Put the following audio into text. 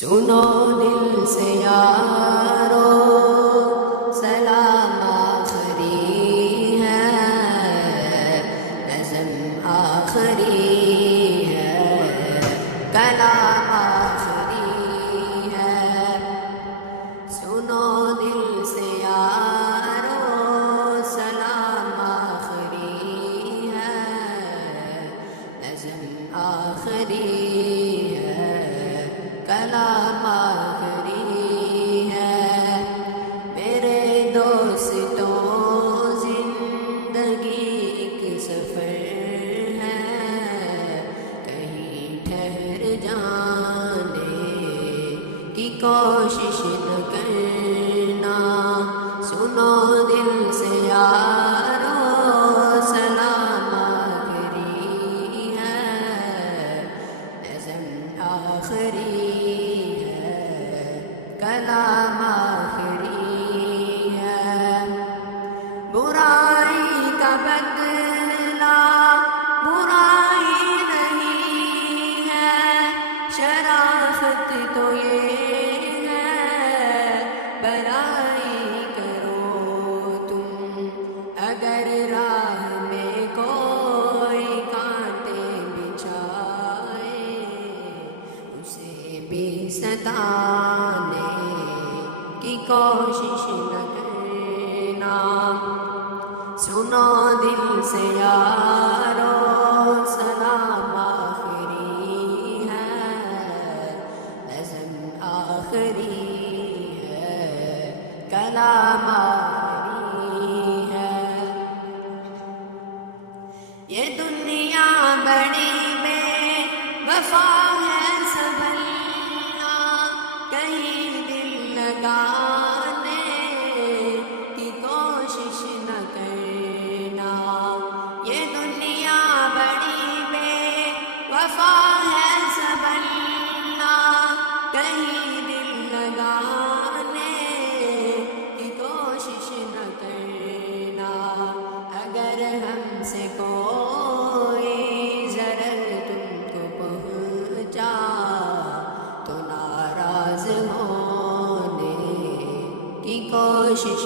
سنو دل سے یارو سلام آخری ہے، نظم آخری ہے، کلام آخری ہے۔ سنو دل سے یارو سلام آخری ہے، نظم آخری ہے، کلام آخری ہے۔ میرے دوستوں زندگی ایک سفر ہے، کہیں ٹھہر جانے کی کوشش نہ کرنا۔ سنو دل سے یارو سلام آخری ہے، نظم آخری ہے، کلام آخری ہے۔ برائی کا بدلہ برائی نہیں ہے، شرافت تو یہ ہے بڑائی کرو تم۔ اگر راہ میں کوئی کانٹے بچھائے اسے بھی ستانے کی کوشش نہ کرنا۔ سنو دل سے یارو سلام آخری ہے، نظم آخری ہے، کلام آخری ہے۔ یہ دنیا بڑی بے وفا ہے سنبھلنا، کہیں دل لگانے کی کوشش نہ کرنا۔ یہ دنیا بڑی بے وفا ہے سنبھلنا، کہیں دل لگانے کی کوشش نہ کرنا۔ اگر ہم سے کوئی ضرر تم کو پہنچا تو ناراض ہونے کی کوشش